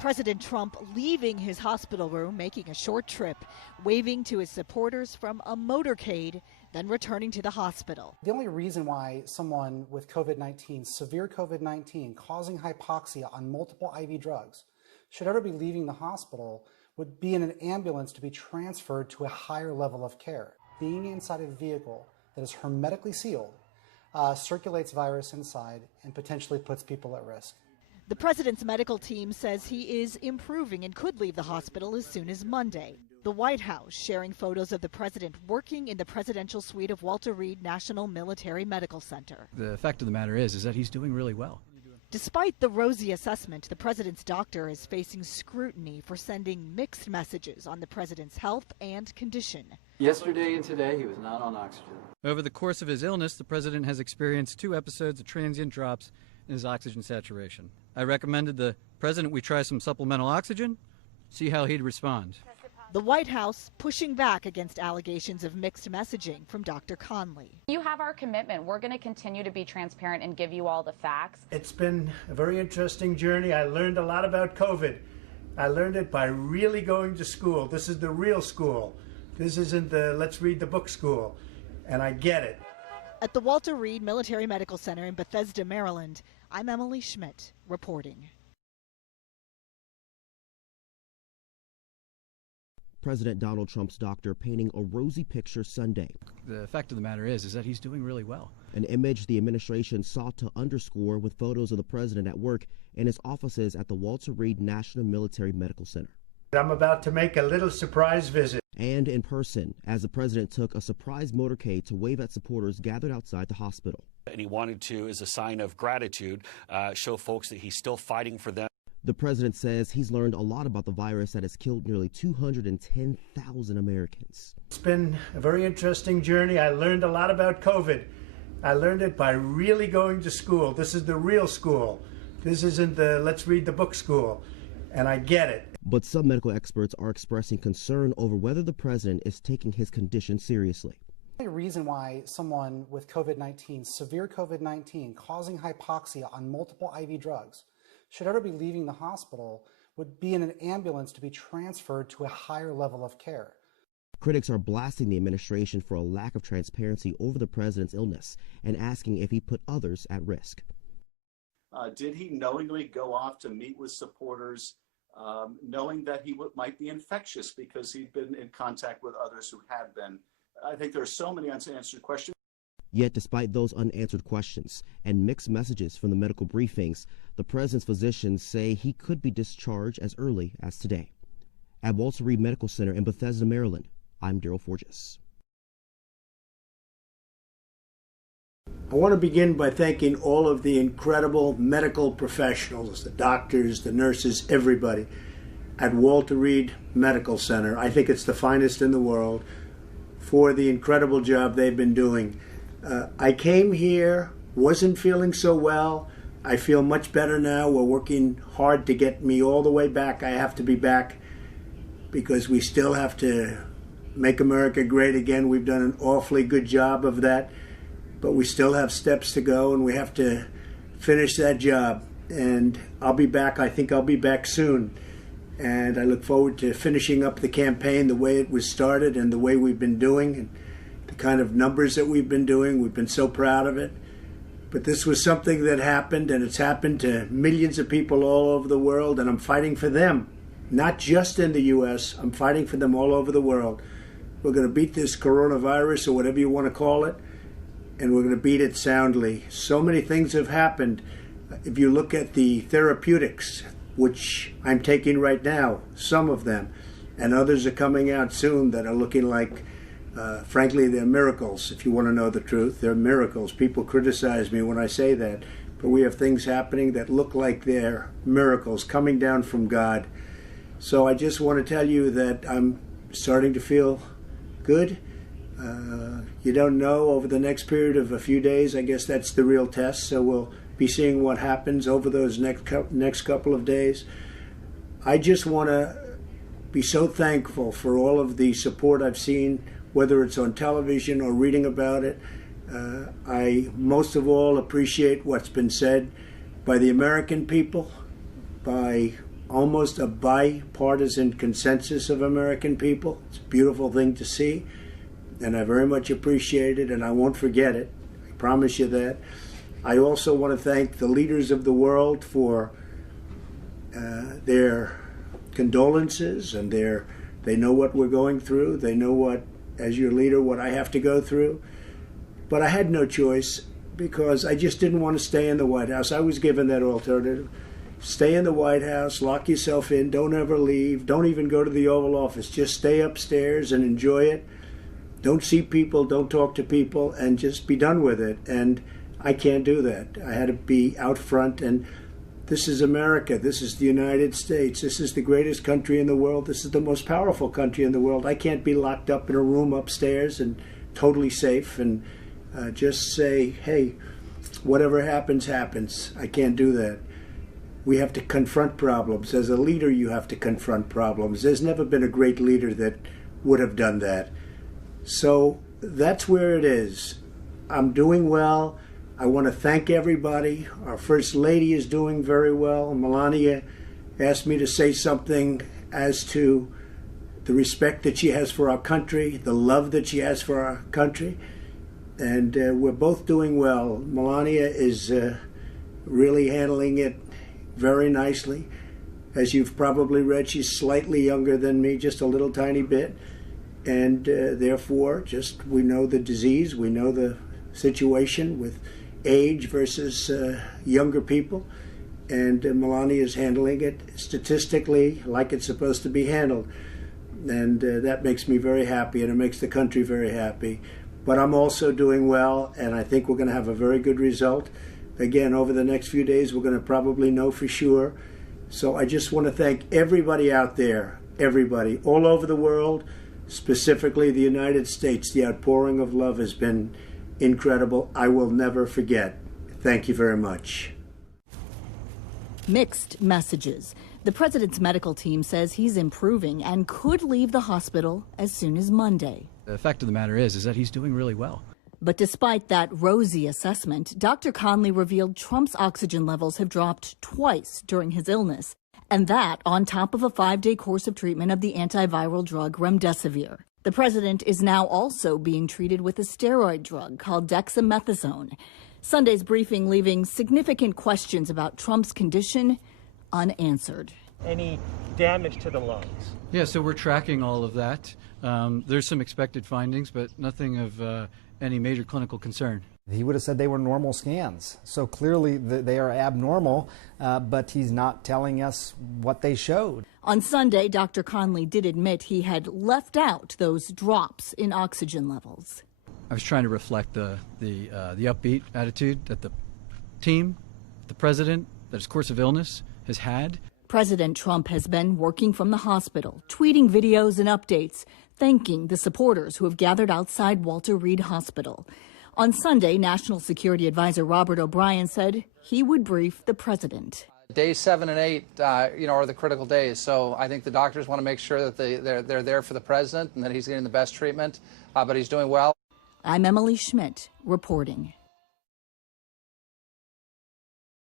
President Trump leaving his hospital room, making a short trip, waving to his supporters from a motorcade, then returning to the hospital. The only reason why someone with COVID-19, severe COVID-19, causing hypoxia on multiple IV drugs, should ever be leaving the hospital would be in an ambulance to be transferred to a higher level of care. Being inside a vehicle that is hermetically sealed circulates virus inside and potentially puts people at risk. The president's medical team says he is improving and could leave the hospital as soon as Monday. The White House sharing photos of the president working in the presidential suite of Walter Reed National Military Medical Center. The fact of the matter is that he's doing really well. Despite the rosy assessment, the president's doctor is facing scrutiny for sending mixed messages on the president's health and condition. Yesterday and today, he was not on oxygen. Over the course of his illness, the president has experienced 2 episodes of transient drops in his oxygen saturation. I recommended the president we try some supplemental oxygen, see how he'd respond. The White House pushing back against allegations of mixed messaging from Dr. Conley. You have our commitment. We're going to continue to be transparent and give you all the facts. It's been a very interesting journey. I learned a lot about COVID. I learned it by really going to school. This is the real school. This isn't the let's read the book school. And I get it. At the Walter Reed Military Medical Center in Bethesda, Maryland, I'm Emily Schmidt reporting. President Donald Trump's doctor painting a rosy picture Sunday. The fact of the matter is that he's doing really well. An image the administration sought to underscore with photos of the president at work in his offices at the Walter Reed National Military Medical Center. I'm about to make a little surprise visit. And in person, as the president took a surprise motorcade to wave at supporters gathered outside the hospital. And he wanted to, as a sign of gratitude, show folks that he's still fighting for them. The president says he's learned a lot about the virus that has killed nearly 210,000 Americans. It's been a very interesting journey. I learned a lot about COVID. I learned it by really going to school. This is the real school. This isn't the let's read the book school. And I get it. But some medical experts are expressing concern over whether the president is taking his condition seriously. The only reason why someone with COVID-19, severe COVID-19, causing hypoxia on multiple IV drugs, should ever be leaving the hospital would be in an ambulance to be transferred to a higher level of care. Critics are blasting the administration for a lack of transparency over the president's illness and asking if he put others at risk. Did he knowingly go off to meet with supporters, knowing that he might be infectious because he'd been in contact with others who had been? I think there are so many unanswered questions. Yet despite those unanswered questions and mixed messages from the medical briefings, the president's physicians say he could be discharged as early as today. At Walter Reed Medical Center in Bethesda, Maryland, I'm Daryl Forges. I want to begin by thanking all of the incredible medical professionals, the doctors, the nurses, everybody at Walter Reed Medical Center. I think it's the finest in the world for the incredible job they've been doing. I came here, wasn't feeling so well. I feel much better now. We're working hard to get me all the way back. I have to be back because we still have to make America great again. We've done an awfully good job of that, but we still have steps to go, and we have to finish that job. And I'll be back. I think I'll be back soon. And I look forward to finishing up the campaign the way it was started and the way we've been doing and the kind of numbers that we've been doing. We've been so proud of it. But this was something that happened, and it's happened to millions of people all over the world, and I'm fighting for them, not just in the U.S. I'm fighting for them all over the world. We're going to beat this coronavirus, or whatever you want to call it, and we're going to beat it soundly. So many things have happened. If you look at the therapeutics, which I'm taking right now, some of them, and others are coming out soon that are looking like, frankly, they're miracles. If you want to know the truth, they're miracles. People criticize me when I say that, but we have things happening that look like they're miracles coming down from God. So I just want to tell you that I'm starting to feel good. You don't know over the next period of a few days. I guess that's the real test. So we'll be seeing what happens over those next couple of days. I just want to be so thankful for all of the support I've seen, whether it's on television or reading about it. I most of all appreciate what's been said by the American people, by almost a bipartisan consensus of American people. It's a beautiful thing to see, and I very much appreciate it, and I won't forget it. I promise you that. I also want to thank the leaders of the world for their condolences, and they know what we're going through. They know what, as your leader, what I have to go through. But I had no choice because I just didn't want to stay in the White House. I was given that alternative. Stay in the White House, lock yourself in, don't ever leave, don't even go to the Oval Office. Just stay upstairs and enjoy it. Don't see people, don't talk to people, and just be done with it. And I can't do that. I had to be out front, and this is America. This is the United States. This is the greatest country in the world. This is the most powerful country in the world. I can't be locked up in a room upstairs and totally safe and just say, hey, whatever happens, happens. I can't do that. We have to confront problems. As a leader, you have to confront problems. There's never been a great leader that would have done that. So that's where it is. I'm doing well. I want to thank everybody. Our First Lady is doing very well. Melania asked me to say something as to the respect that she has for our country, the love that she has for our country. And we're both doing well. Melania is really handling it very nicely. As you've probably read, she's slightly younger than me, just a little tiny bit. And therefore, just we know the disease, we know the situation with age versus younger people. And Melania is handling it statistically like it's supposed to be handled. And that makes me very happy, and it makes the country very happy. But I'm also doing well, and I think we're going to have a very good result. Again, over the next few days, we're going to probably know for sure. So I just want to thank everybody out there, everybody, all over the world, specifically the United States. The outpouring of love has been incredible. I will never forget. Thank you very much. Mixed messages. The president's medical team says he's improving and could leave the hospital as soon as Monday. The fact of the matter is that he's doing really well. But despite that rosy assessment, Dr. Conley revealed Trump's oxygen levels have dropped twice during his illness, and that on top of a 5-day course of treatment of the antiviral drug remdesivir. The president is now also being treated with a steroid drug called dexamethasone. Sunday's briefing leaving significant questions about Trump's condition unanswered. Any damage to the lungs? Yeah, so we're tracking all of that. There's some expected findings, but nothing of any major clinical concern. He would have said they were normal scans. So clearly they are abnormal, but he's not telling us what they showed. On Sunday, Dr. Conley did admit he had left out those drops in oxygen levels. I was trying to reflect the upbeat attitude that the team, the president, that his course of illness has had. President Trump has been working from the hospital, tweeting videos and updates, thanking the supporters who have gathered outside Walter Reed Hospital. On Sunday, National Security Advisor Robert O'Brien said he would brief the president. Days 7 and 8, are the critical days. So I think the doctors want to make sure that they're there for the president and that he's getting the best treatment, but he's doing well. I'm Emily Schmidt reporting.